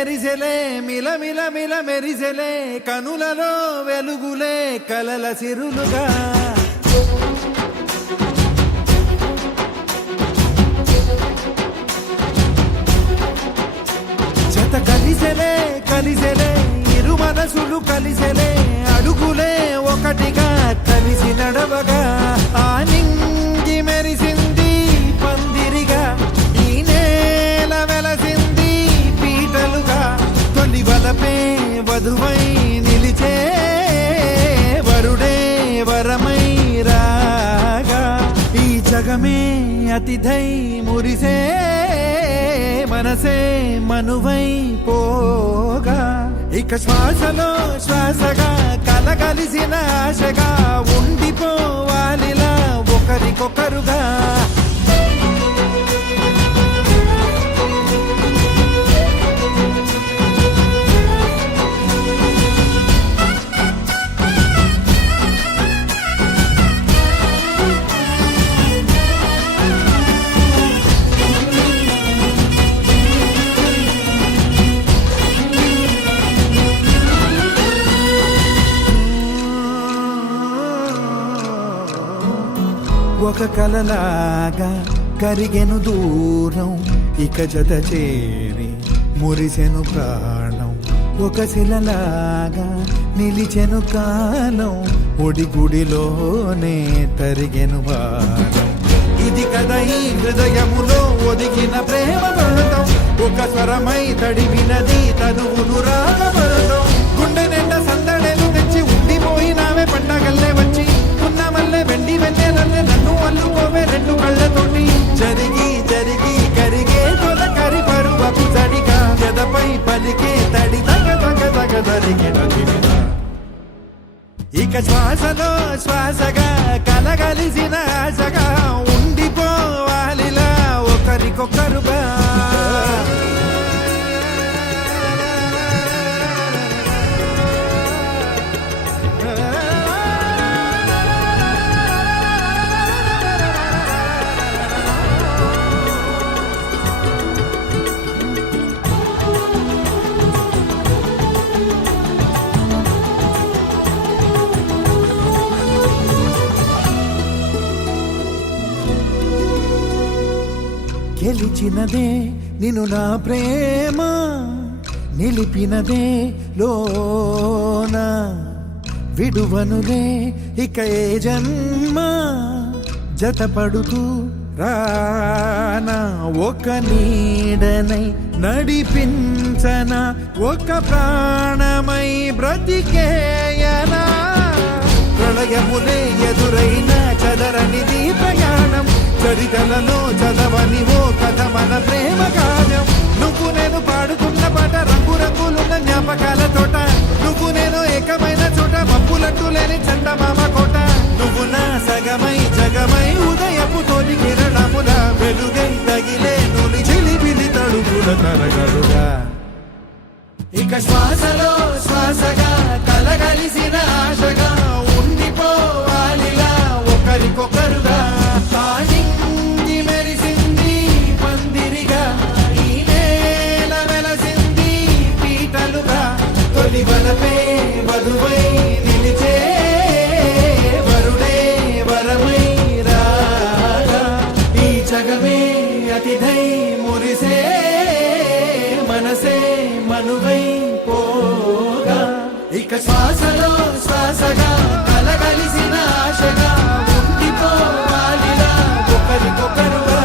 మెరిసెలే మిలమిల మిల మెరిసెలే కనులలో వెలుగులే కలల సిరులుగా జత కలిసెలే కలిసెలే ఇరు మనసులు కలిసెలే అడుగులే ఒకటిగా కలిసి నడవగా ఆ నింగి మెరిసింది పందిరిగా ఈ నేల వెలసింది పీటలుగా తొలి వలపే వధువై నిలిచే వరుడే వరమై రాగా ఈ జగమే అతిథై మురిసే మనసే మనువై పోగా ఇక శ్వాసలో శ్వాసగా కలగలిసిన ఆశగా ఉండిపోవాలిలా ఒకరికొకరుగా ఒక కలలాగా కరిగెను దూరం ఇక జత చేరి మురిసెను ప్రాణం ఒక శిలలాగా నిలిచెను కాలం ఒడిగుడిలోనే తరిగెను వారం ఇది కదా ఈ హృదయములో ఒదిగిన ప్రేమ బంధం ఒక స్వరమై తడివినది తనువును రాగబంధం గుండె నిండా సందడెలు తెచ్చి ఉండిపోయినావే పండగల్లే వచ్చి ఉన్న మల్లె వెండి వెన్నెలల్లే నన్ను అల్లుకోవే రెండు కళ్ళతోటి జరిగి జరిగి కరిగే తొల కరి పరువపు తడిగా జదపై పలికే తడి తగ తగ తగ తరిగిన తిరిగా ఇక శ్వాసలో శ్వాసగా కలగలిసిన ఆశగా ఉండిపోవాలిలా ఒకరికొకరుగా గెలిచినదే నిన్ను నా ప్రేమ నిలిపినదే లోన విడువనులే ఇక ఏ జన్మ జతపడుతూ రానా ఒక నీడనై నడిపించన ఒక ప్రాణమై బ్రతికేయనా ప్రళయములే ఎదురైన చదరనిది ప్రయాణం చరితలలో చదవని ఓ కథ మన ప్రేమ గానం నువ్వు నేను పాడుకున్న పాట రంగు రంగులున్న జ్ఞాపకాల తోట నువ్వు నేను ఏకమైన చోట మబ్బులంటూ లేని చందమామ కోట నువ్వు నా సగమై జగమై ఉదయపు తోలి కిరణముల వెలుగై తగిలే నులి చిలిబిలి తడుపుల తరగలుగా ఇక శ్వాసలో శ్వాసగా కలగలిసిన ఆశగా ఉండిపోవాలిలా ఒకరికొకరుగా నింగి మెరిసింది పందిరిగా ఈ నేల వెలసింది పీటలుగా తొలి వలపే వధువై నిలిచే వరుడే వరమై రాగా ఈ జగమే అతిథై మురిసే మనసే మనువై పోగా ఇక శ్వాసలో శ్వాసగా కలగలిసిన ఆశగా ఉండిపోవాలిలా ఒకరికొకరుగా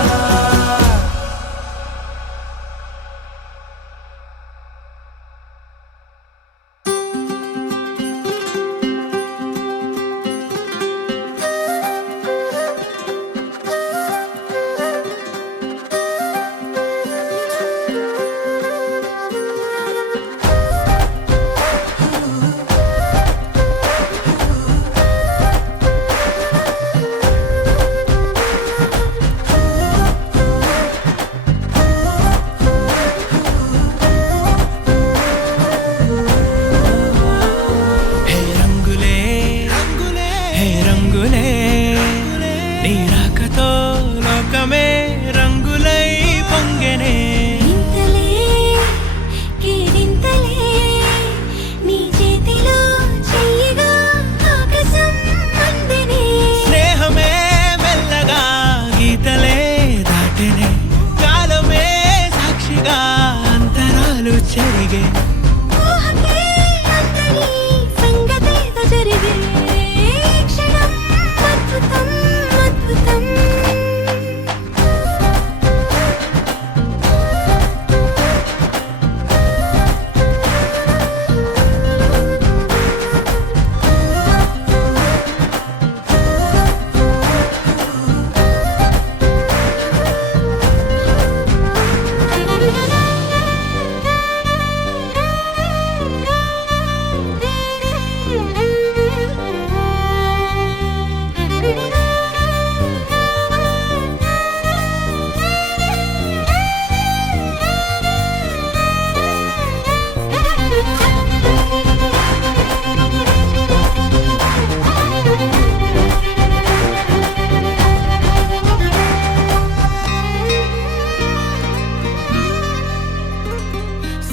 చెరిగే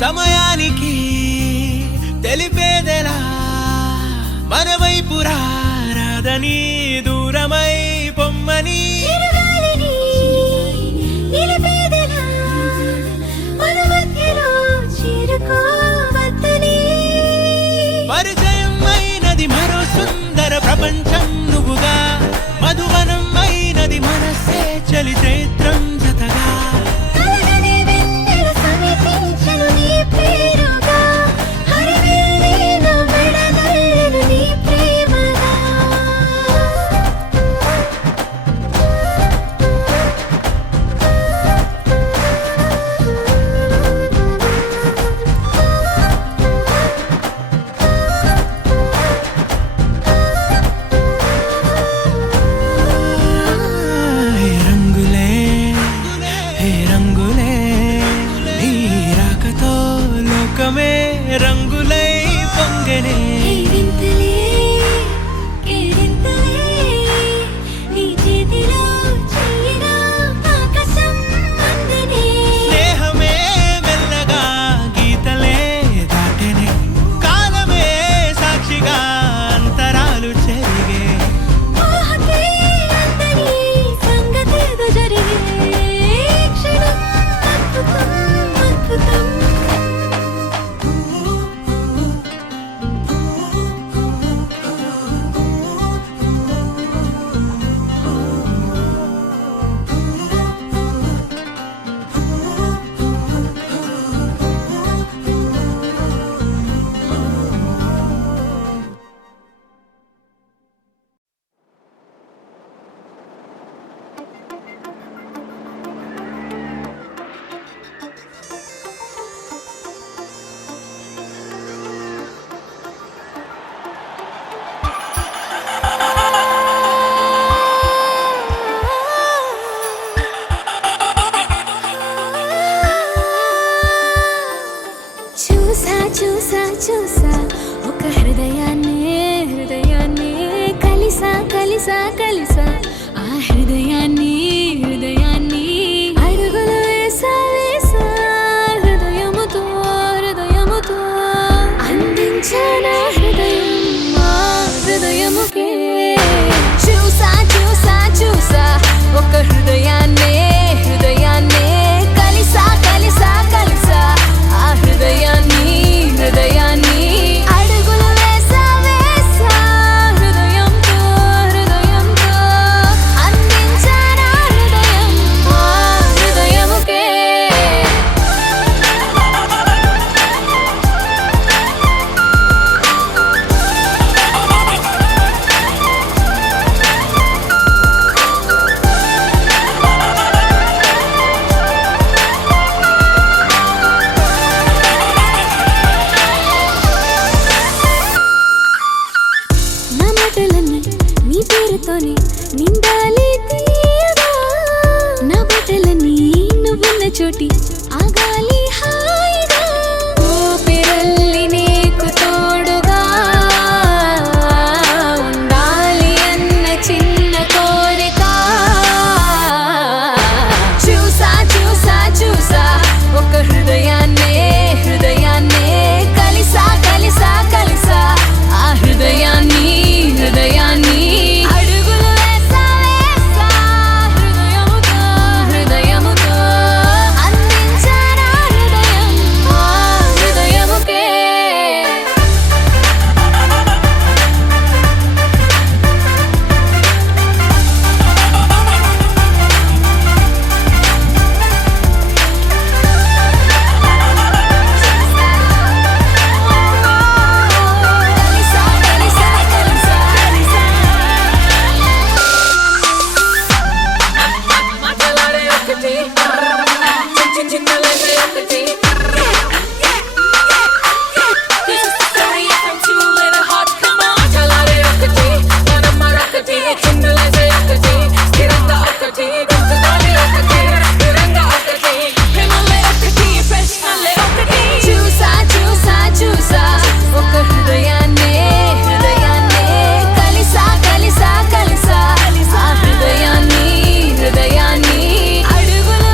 సమయానికి తెలిపేదెలా మన వైపు రాదని దూరమై పొమ్మని పరిచయం అయినది మరో సుందర ప్రపంచం నువ్వుగా మధువనం అయినది మనసే చలి చైత్రం జతగా రంగులై పొంగనే స్నేహమే మెల్లగా గీతలే దాటనే కాలమే సాక్షిగా అంతరాలు చెరిగే చూసా ఒక హృదయాన్ని కలిసా ఆ హృదయాన్ని అడుగులు వేసా హృదయముతో అందించానా హృదయముకే చూసా ఒక హృదయాన్ని కలిసా ఆ హృదయాన్ని అడుగులు వేసా హృదయంతో అందించానా హృదయముకే నీ పేరుతోనే నిండాలి తీయగా నా బట్టలన్నీ నువ్వున్న చోటి ఆగాలి హాయిగా ఊపిరల్లి నీకు తోడుగా ఉండాలి అన్న చిన్న కోరిక చూసా ఒక హృదయాన్నే కలిసా ఆ హృదయాన్ని అడుగులు వేసా హృదయముతో అందించానా ఒకటి చిందులేసే ఒకటి This is the story from two little hearts. Come on, చలారే ఒకటి మనం మరొకటి చిందులేసే ఒకటి స్థిరంగా ఒకటి గుర్తుగానే ఒకటి దూరంగా ఒకటి ప్రేమలే ఒకటి ప్రశ్నలే ఒకటి చూసా చూసా చూసా ఒక హృదయాన్నే హృదయాన్నే కలిసా కలిసా కలిసా ఆ హృదయాన్ని హృదయాన్ని అడుగులు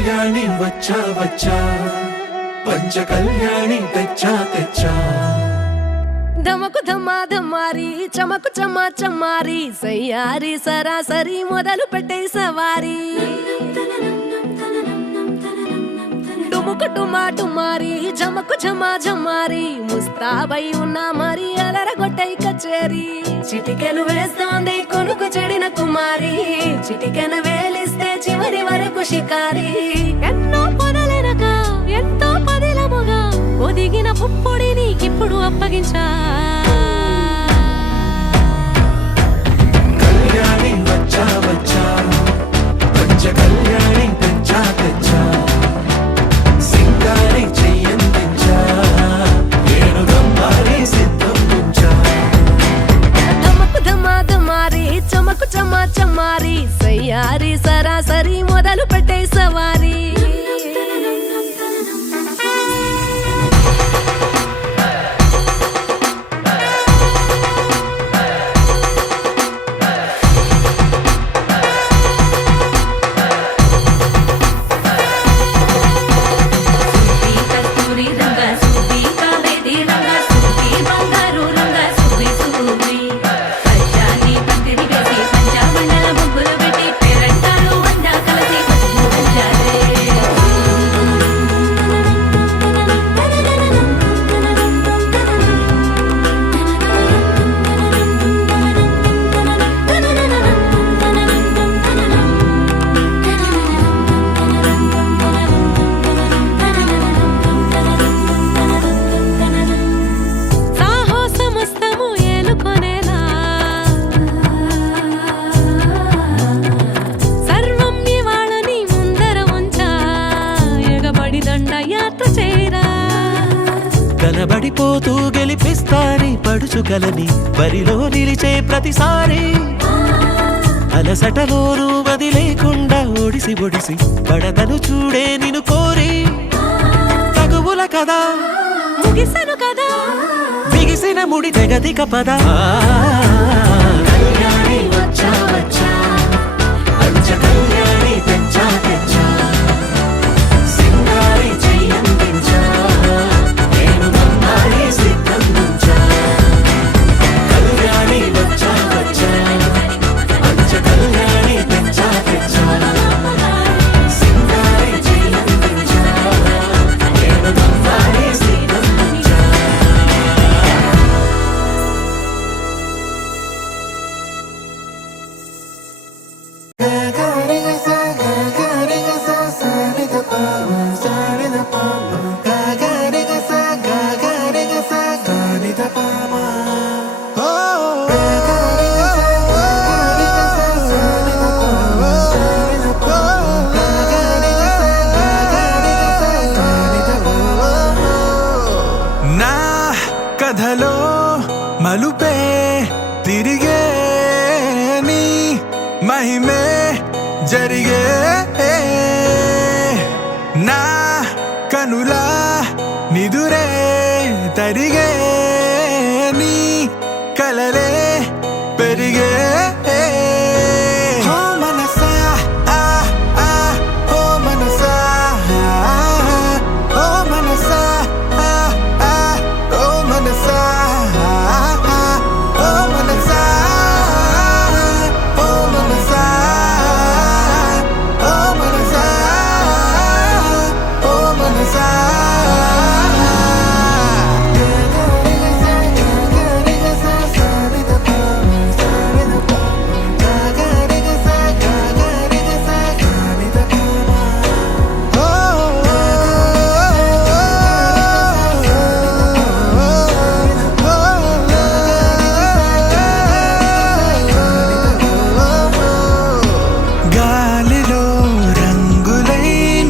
కళ్యాణి వచ్చా వచ్చా పంచ కళ్యాణి తెచ్చా తెచ్చా ధమకు ధమ్మా ధమ్మారి చమకు చమ్మా చమ్మారి సయ్యారి సరాసరి మొదలు పెట్టే సవారి డుముకు టుమా టుమారి జమకు ఝమా ఝమారి ముస్తాబై ఉన్నా మరి అలరగొట్టై కచేరి చిటికెను వేస్తోంది కొనుకు చెడిన కుమారి చిటికెను వేలిస్తే చివరి వరకు షికారి ఎన్నో పొదలెనక ఎంతో పదిలముగా ఒదిగిన పుప్పొడి నీకిప్పుడు అప్పగించా కళ్యాణి వచ్చా వచ్చా పంచ కళ్యాణి తెచ్చా తెచ్చా సింగారి చెయ్యందించా ఏను గమ్మారి సిద్ధం ఉంచా ధమకు ధమా ధమారి చమకు చమ్మా చమ్మారి సయ్యారి సరాసరి మొదలు పెట్టే సవారి కనబడిపోతూ గెలిపిస్తాని పడుచుకలని బరిలో నిలిచే ప్రతిసారి అలసటలోనూ వదిలేకుండా ఒడిసి ఒడిసి పడతను చూడే నిన్ను కోరి తగువుల కదా ముగిసను కదా బిగిసిన ముడి తెగదిక పద కళ్యాణి వచ్చా వచ్చా పంచ కళ్యాణి తెచ్చా తెచ్చా సింగారి చెయ్యందించా నేను గమ్మారి సిద్ధం ఉంచా కళ్యాణి వచ్చా వచ్చా పంచ కళ్యాణి తెచ్చా తెచ్చా సింగారి చెయ్యందించా నేను గమ్మారి సిద్ధం ఉంచా నా కథలో మలుపే తిరిగే నీ మహిమే జరిగే నా కనులా నిదురే తరిగే నీ కలలే పెరిగే ఓ మనసా ఆ ఆ ఓ మనసా ఓ మనసా ఆ ఆ ఓ మనసా ఓ మనసా ఓ మనసా ఓ మనసా ఓ మనసా గాలిలో రంగులై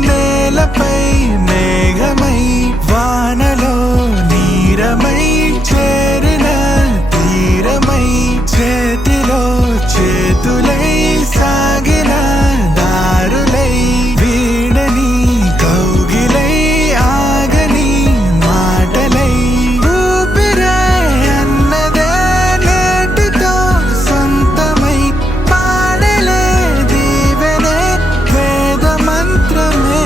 నేలపై మేఘమై వానలో నీరమై చేరిన తీరమై చేతిలో చేతులై సాగిన దారులై వీడని కౌగిలై ఆగని మాటలై ఊపిరే అన్నదే నేటితో సొంతమై పాడలే దీవెనే వేద మంత్రమే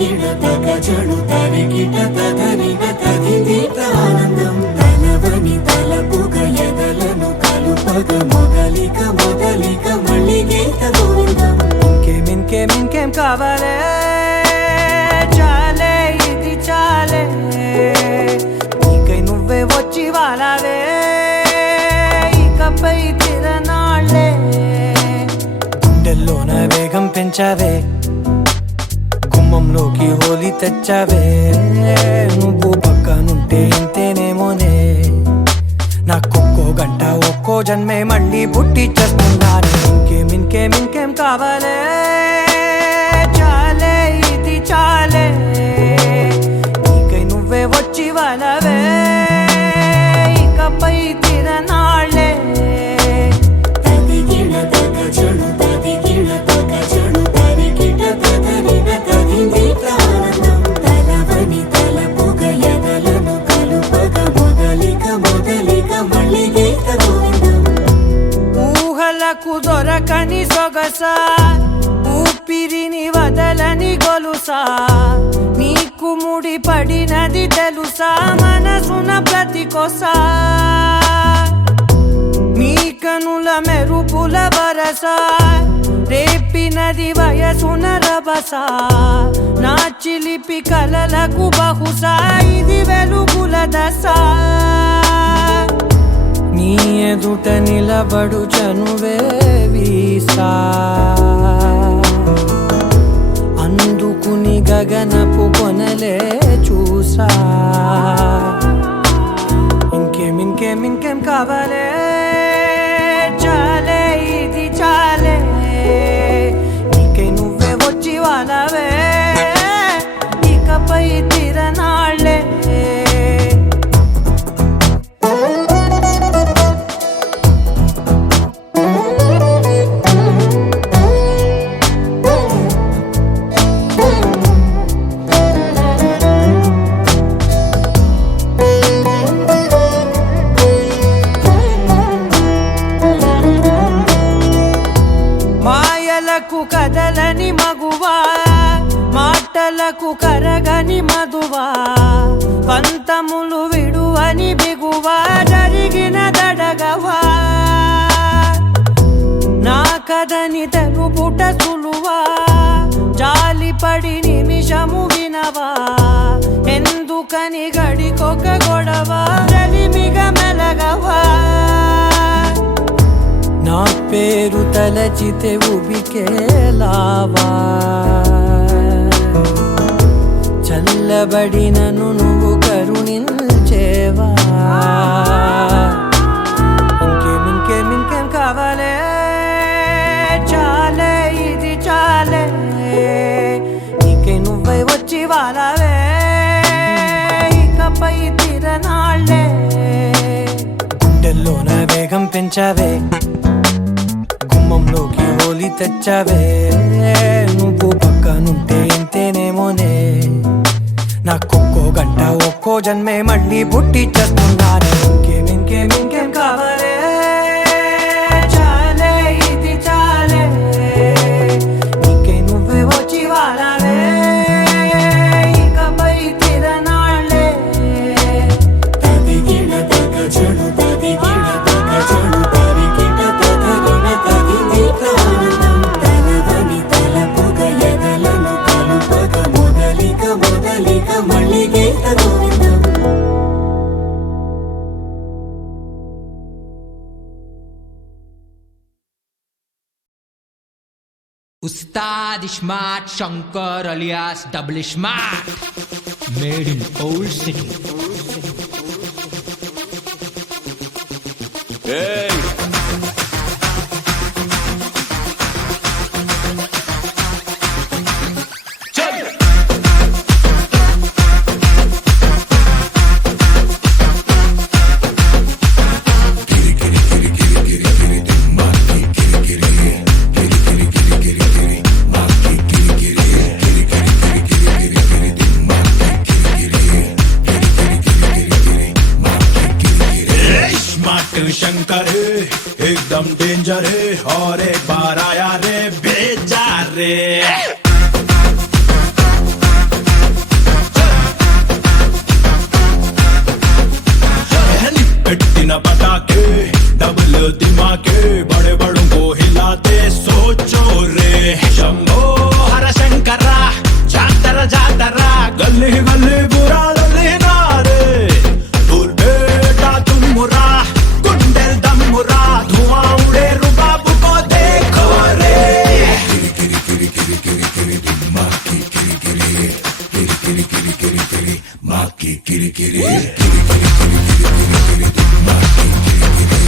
తదిగిణ తగజడు తరిగిట తదరిన తదిదీత ఆనందం తలవని తలపుగ ఎదలను కలుపగ మొదలిక మళ్ళీ గీత గోవిందం ఇంకేం కావాలే చాలే ఇది చాలే నీకై నువ్వే వచ్చి వాలావే ఇకపై తిరనాళ్ళే గుండెల్లోన వేగం పెంచావే గుమ్మంలోకి హోలీ తెచ్చావే నువ్వు పక్కనుంటే ఇంతేనేమోనే నాకొక్కో గంట ఒక్కో జన్మే మళ్ళీ పుట్టి చేస్తున్నాను ఇంకేం కావాలే చాలే ఇది చాలే నీకై నువ్వే వచ్చి వాళ్ళవే ఇకపై తిరనాళ్ళే తదిగిణ తగజడు తరిగిట తదరిన తదిదీత ఆనందం తలవని తలపుగ ఎదలను కలుపగ మొదలిక మళ్ళీ గీత గోవిందం ఊహలకు దొరకని సొగస ఊపిరిని వదలని గొలుసా నీకు ముడి పడినది తెలుసా మనసున ప్రతి కొసా నీ కనుల మెరుపుల వరస రేపినది వయసున రభస నా చిలిపి కలలకు బహుశా ఇది వెలుగుల దశ నీ ఎదుట నిలబడు చనువే వీసా అందుకుని గగనపు కొనలే చూసా ఇంకేం కావాలే చాలే ఇది చాలే నీకై నువ్వే వచ్చి వాళ్ళవే ఇకపై తిరనాళ్ళే మాయలకు కదలని మగువా మాటలకు కరగని మధువా పంతములు విడువని బిగువా జరిగిన దడగవా నా కథని తెలుపుట సులువా జాలిపడి నిమిషము వినవా ఎందుకని గడికొక గొడవ రలిమిగ మెలగవా నా పేరు తలచితే ఉబికేలావా చల్లబడినను నువ్వు కరుణించేవా ఇంకేం కావాలే చాలే ఇది చాలే నీకై నువ్వై వచ్చి వాళ్ళవే ఇకపై తిరనాళ్ళే గుండెల్లోన వేగం పెంచావే గుమ్మంలోకి హోలీ తెచ్చావే నువ్వు పక్కనుంటే ఇంతేనేమోనే నాకొక్కో గంట ఒక్కో జన్మే మళ్ళీ పుట్టి చేస్తున్నాను ఇంకేం కావాలే చాలే ఇది చాలే నీకై నువ్వే వచ్చి వాళ్ళవే ఇకపై తిరనాళ్ళే తదిగిణ తగజడు తరిగిట తదరిన తదిదీత ఆనందం తలవని తలపుగ ఎదలను కలుపగ మొదలిక మళ్ళీ గీత గోవిందం Ustad Smart Shankar alias Double Smart, made in Old City. Shankar है एकदम डेंजर है और एक बार आया रे बेजा रे बिना पटाखे डबल दिमागे बड़े बड़ों को हिलाते सोचो रे शंभो हर शंकरा जातरा जातरा गली गली बुरा लली नारे दूर बेटा तुम मुरा कुंडल दम मुरा धुआं उड़े रुबाब को देखो रे किरी किरी किरी किरी किरी किरी माँ की किरी किरी किरी किरी किरी किरी किरी माँ की किरी किरी किरी किरी किरी किरी किरी किरी माँ की किरी किरी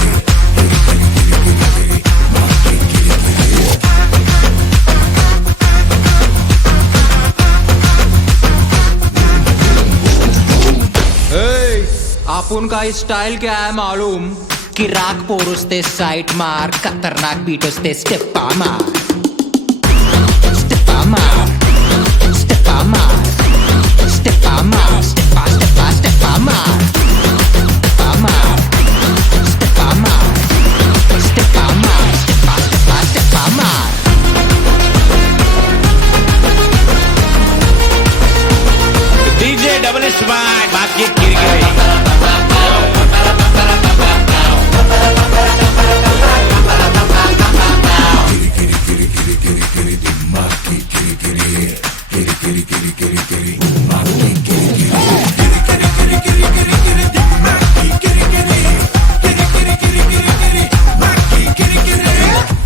किरी किरी किरी किरी माँ की किरी किरी आपण का स्टाईल क्या आहे मालूम की राग पोरुसते साईट मार खतरनाक बीट असते स्टेप्पा मार स्टेप्पा मार स्टेप्पा मार स्टेप्पा मार स्टेप्पा स्टेप्पा स्टेप्पा मार स्टेप्पा मार स्टेप्पा मार स्टेप्पा मार स्टेप्पा स्टेप्पा स्टेप्पा मार डीजे डबल स्वाग बाकी किरी किरी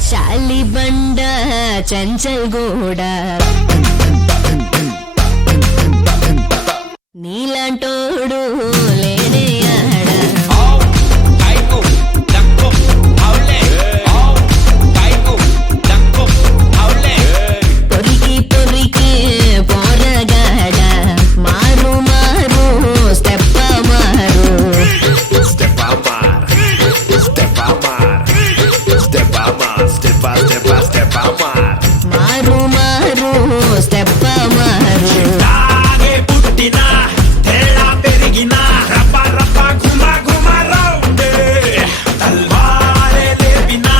శాలి బండ చంచల్ గోడ నీలాంటోడు లేనే ఆడ పొరికి పొరికి పోరగాడ మారు మారు స్టెప్ప మారు మారు మారు స్టెప్ప మారు आगे पुट्टिना तेरा पेरिगिना रप्पा रप्पा घुमा घुमा राउंडे तलवारे ले बिना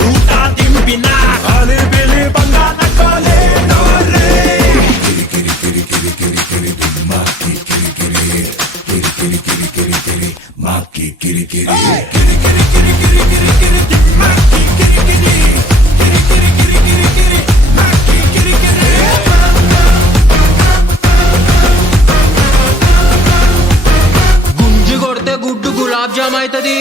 टूटा दिंपिना अली बिली पंगा न कोले नोरे किरी किरी किरी किरी किरी किरी माँ की किरी किरी किरी किरी किरी किरी माँ की किरी किरी किरी किरी किरी किरी किरी किरी माँ की किरी किरी किरी किरी किरी किरी किरी माँ की किरी किरी గుంజి కొడితే గుడ్డు గులాబ్ జామ్ అవుతుంది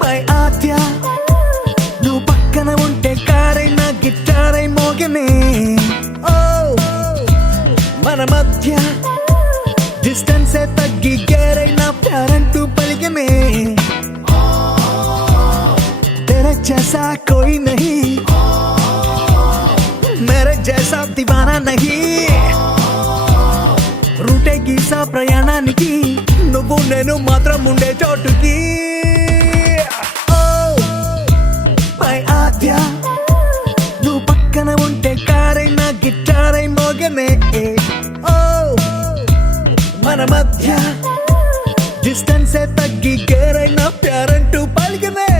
మై ఆద్య నువ్వు పక్కన ఉంటే కారైనా గిటారై మోగనే ఓ మన మధ్య డిస్టెన్స్ తగ్గి గేరైనా ప్యారంటూ పలిగనే तेरे जैसा कोई नहीं मेरे जैसा दीवाना नहीं రూటే గీసా ప్రయాణానికి నువ్వు నేను మాత్రం ఉండే చోటుకి ఓ మై ఆద్య నువ్వు పక్కన ఉంటే కారైనా గిటారై మోగనే ఓ మన మధ్య డిస్టెన్స్ తగ్గి గేరైనా ప్యారంటూ పలిగనే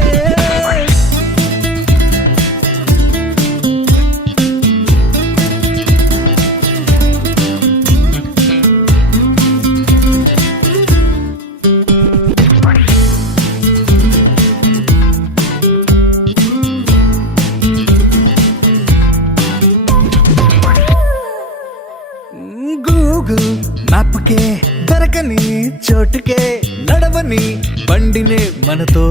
గూగుల్ మ్యాప్ కే దొరకని చోటుకే నడవని బండినే మనతో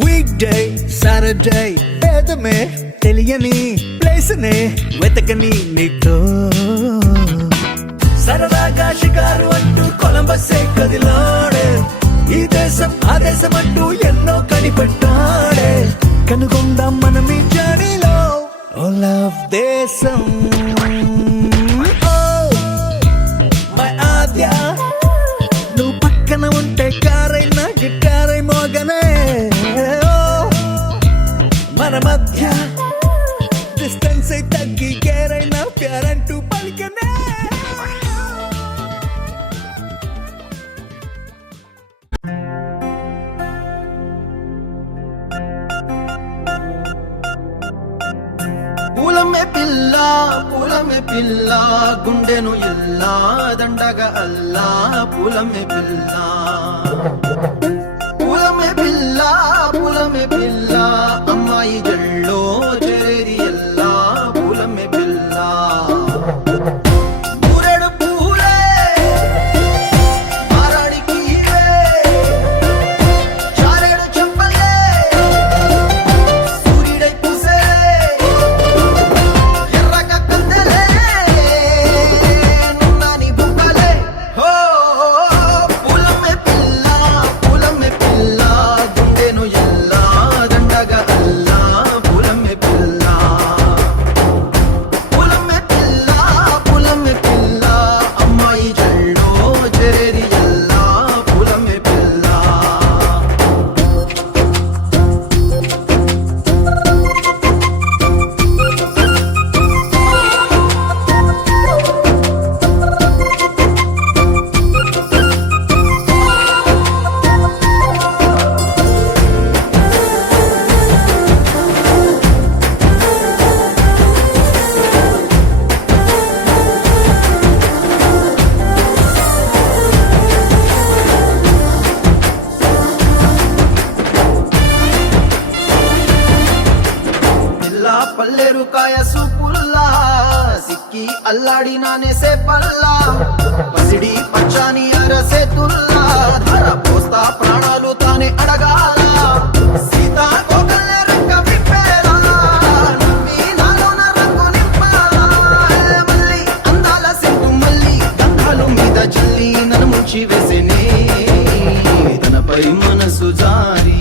వీక్ డే సాటర్డే పేదమే తెలియని ప్లేస్ నే వెతకని నీతో సరదాగా షికారు అంటూ కొలంబస్సే కదిలాడే ఈ దేశం ఆ దేశం అంటూ ఎన్నో కనిపెట్టాడే కనుగొందాం మనం ఈ జర్నీలో ఓ లవ్ దేశం మై ఆద్య నువ్వు పక్కన ఉంటే కారైనా గిటారై మోగనే మన మధ్య డిస్టెన్స్ అయి తగ్గి కేరైనా ప్యారంటూ పలికనే పూలమే పిల్ల గుండెను ఎల్లా దండగ అల్లా పూలమే పిల్ల పూలమే పిల్ల అమ్మాయి జల్లో చేరేది ఎల్లా పూలమే పిల్ల పూరెడు పూలే మారాడికి చారెడు చెప్పలే సూర్యుడై పూసే ఎర్రగ కందలే నున్నాని బుక్కలే హో పూలమే పిల్ల గుండెను ఎల్లా దండగ అల్లా పూలమే పిల్ల అమ్మాయి జల్లో చేరేది ఎల్లా పూలమే పిల్ల పిల్ల పల్లెరు కాయ సూపుల్లా సిక్కి అల్లాడి నానేసే పల్లా పసిడి పచ్చాని అరసే తుల్లా ధర పోస్తా ప్రాణాలు తానే అడగాల సీతా కోకల్లే రెక్క విప్పేలా నవ్వి నాలోన రంగు నింపాలా మళ్ళీ అందాల సెంటు మళ్ళీ గంధాలు మీద జల్లి నన్ను ముంచి వేసేనే తనపై మనసు జారి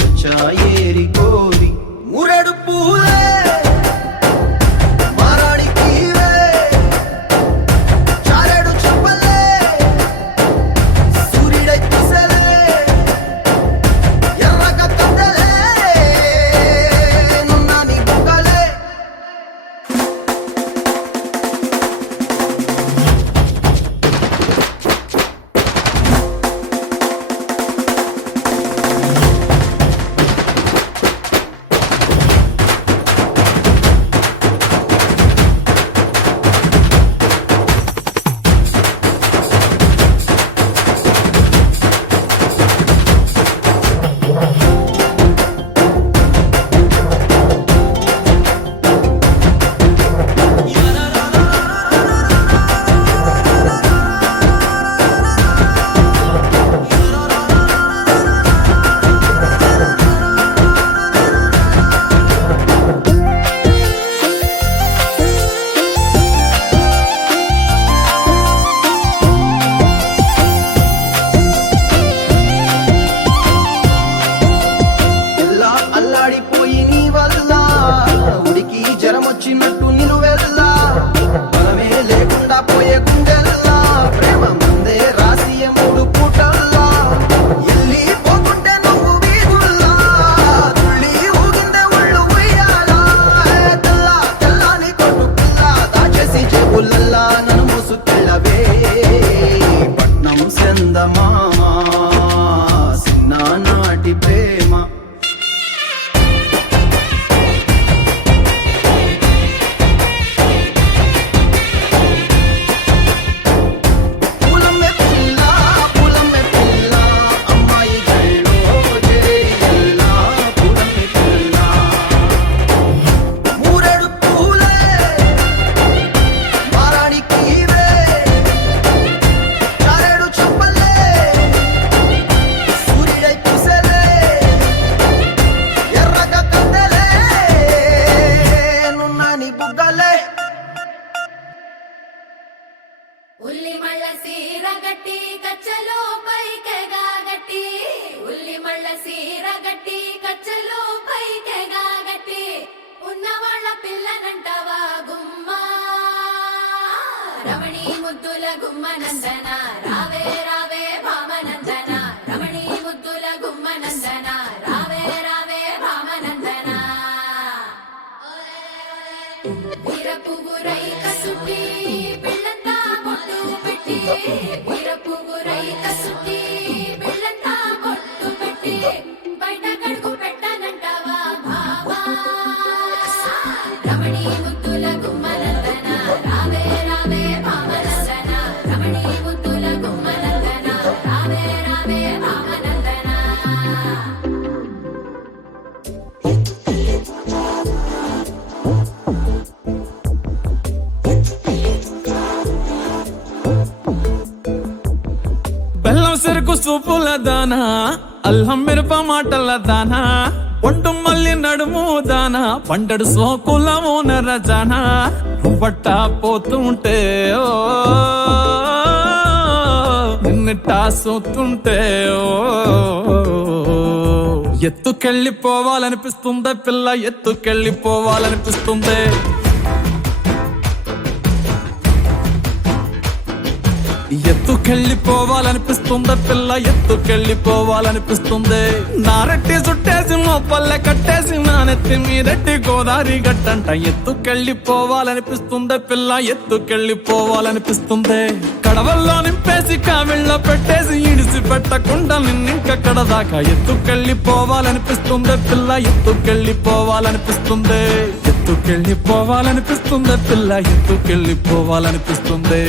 వచ్చాయేరి కోరి మూరెడు పూలే మారాడికి చారెడు చెప్పలే సూర్యుడై పూసలే ఎర్రగ కందలే నున్నాని బుక్కలే ఎల్లా అల్లాడిపోయి నీ వల్ల ఉడికి జరం వచ్చినట్టు నిలువెల్లా బలమే లేకుండా పోయే గుండెల్లా ప్రేమ ముందే రాసియ మూడు పూటల్లా ఎల్లి పోకుంటే నువ్వు వీధుల్లా తుళ్ళి ఊగిందే ఒళ్ళు ఉయ్యాలా తెల్లాని కొట్టు పిల్ల దాచేసి చెవులల్లా నన్ను మూసుకెళ్ళవే పట్నం సెందమామా సిన్నానాటి ప్రేమ పూలమే పిల్ల అమ్మాయి జల్లో చేరేది ఎల్లా పూలమే పిల్ల మూరెడు పూలే మారాడికి చారెడు చెప్పలే సూర్యుడై పూసలే సీర గట్టి కచ్చలు పైకెగా గట్టి ఉన్నవాళ్ళ పిల్లనంటవా గుమ్మా రమణి ముద్దుల గుమ్మనందన రావే రావే భామనందన రమణి ముద్దుల గుమ్మనందన రావే రావే భామనందన వీరపుగురై కసుటి పిల్లంతా బొట్టు పెట్టి వీరపుగురై కసుటి పిల్లంతా బొట్టు పెట్టి బయట కడుగు పెట్టనంటవా భావా రమణి ముద్దుల గుమ్మనందన రావే రావే భామనందన రమణి ముద్దుల గుమ్మనందన రావే రావే భామనందన బెల్లం సెరుకు సూపుల దానా అల్లం మిరప మాటల దానా ఒంటు మల్లి నడుము దానా పంటడు సోకులము నరజానా బట్ట పోతుంటే ఓ నిన్నట్టా సోతుంటే ఓ ఎత్తుకెళ్ళిపోవాలనిపిస్తుందే పిల్ల ఎత్తుకెళ్ళిపోవాలనిపిస్తుందే ఎత్తుకెళ్ళిపోవాలనిపిస్తుందే పిల్ల ఎత్తుకెళ్ళిపోవాలనిపిస్తుంది నారెట్టి చుట్టేసి మొప్పల్లె కట్టేసి నా నెత్తి మీరెట్టి గోదావరి గట్టంట ఎత్తుకెళ్ళిపోవాలనిపిస్తుందే పిల్ల ఎత్తుకెళ్ళిపోవాలనిపిస్తుంది కడవల్లో నింపేసి కావిళ్ళ పెట్టేసి ఇడిసి పెట్టకుండా నిన్నింకక్కడ దాకా ఎత్తుకెళ్ళిపోవాలనిపిస్తుందే పిల్ల ఎత్తుకెళ్ళిపోవాలనిపిస్తుంది ఎత్తుకెళ్ళిపోవాలనిపిస్తుందే పిల్ల ఎత్తుకెళ్ళిపోవాలనిపిస్తుంది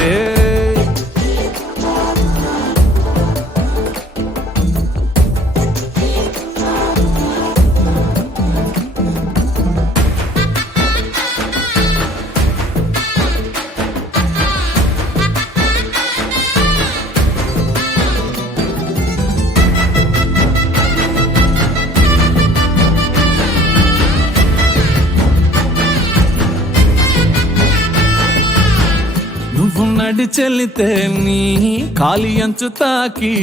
నువ్వు నడిచెల్లితే నీ కాలి అంచు తాకి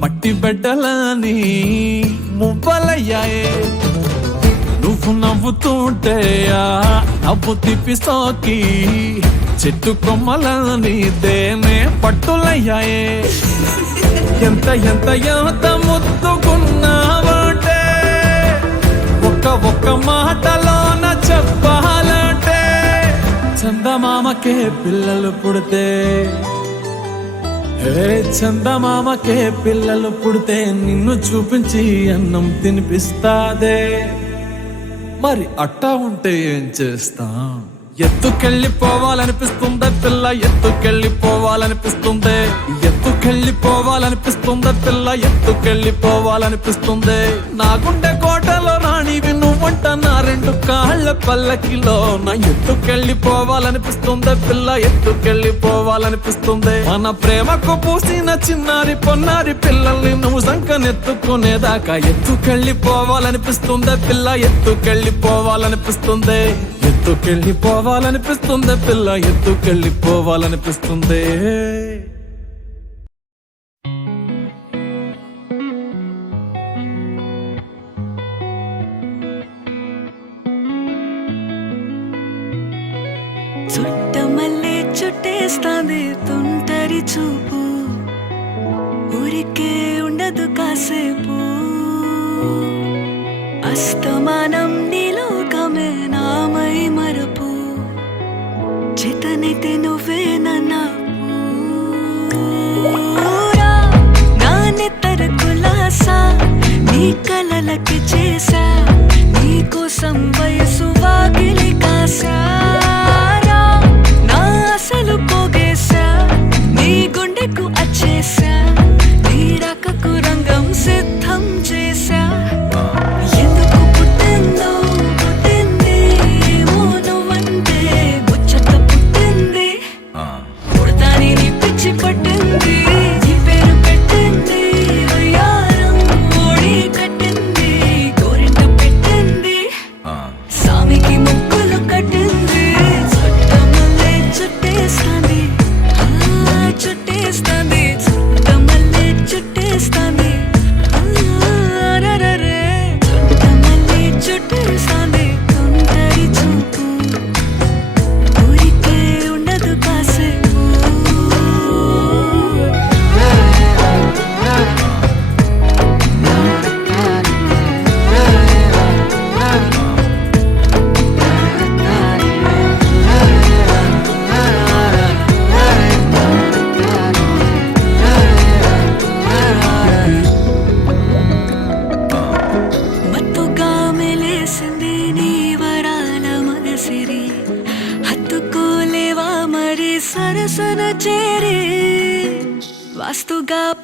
మట్టి బిడ్డలని మువ్వలయ్యాయే నువ్వు నవ్వుతుంటే ఆ నవ్వు తిప్పి సోకి చెట్టు కొమ్మలని తేనే పట్టులయ్యాయే ఎంత ఎంత ఎంత ముద్దుకున్నావంటే ఒక్క మాటలోన చెప్పాలంటే చందమామకే పిల్లలు పుడితే చందమామకే పిల్లలు పుడితే నిన్ను చూపించి అన్నం తినిపిస్తాదే మరి అట్టా ఉంటే ఏం చేస్తా ఎత్తుకెళ్ళిపోవాలనిపిస్తుందే పిల్ల ఎత్తుకెళ్ళిపోవాలనిపిస్తుంది ఎత్తుకెళ్ళిపోవాలనిపిస్తుందే పిల్ల ఎత్తుకెళ్ళిపోవాలనిపిస్తుంది నా గుండె కోటలో రాణివి నువ్వంట నా రెండు కాళ్ళ పల్లకిలో నా ఎత్తుకెళ్ళిపోవాలనిపిస్తుందే పిల్ల ఎత్తుకెళ్ళిపోవాలనిపిస్తుంది మన ప్రేమకు పూసిన చిన్నారి పొన్నారి పిల్లల్ని నువ్వు సంకనెత్తుకునేదాకా ఎత్తుకెళ్ళిపోవాలనిపిస్తుందే పిల్ల ఎత్తుకెళ్ళిపోవాలనిపిస్తుంది ఎత్తుకెళ్ళిపోవాలనిపిస్తుంది పిల్ల ఎత్తుకెళ్ళిపోవాలనిపిస్తుంది చుట్టమల్లే చుట్టేస్తాంది తుంటరి చూపు ఊరికే ఉండదు కాసేపు అస్తమానం నీలోకమే నామై మరపు చేతనైతే నువ్వే నన్నా నాన్నెత్తర కులాసా నీ కలలకి చేసా నీ కోసం వయసు వాకిలి కాసా నా అసలు పోగేసా నీ గుండెకు అచ్చేసా నీ రాకకు రంగం సిద్ధం చేసా ఎందుకు పుట్టిందో పుట్టింది ఏమో నువ్వంటే ముచ్చట పుట్టింది పుడతాని నీ పిచ్చి పట్టింది నీ పేరు పెట్టింది వయ్యారం ఓడి కట్టింది గోరింట పెట్టింది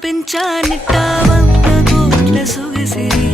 పెంచానిట్ట 100 కోట్ల సొగసిరి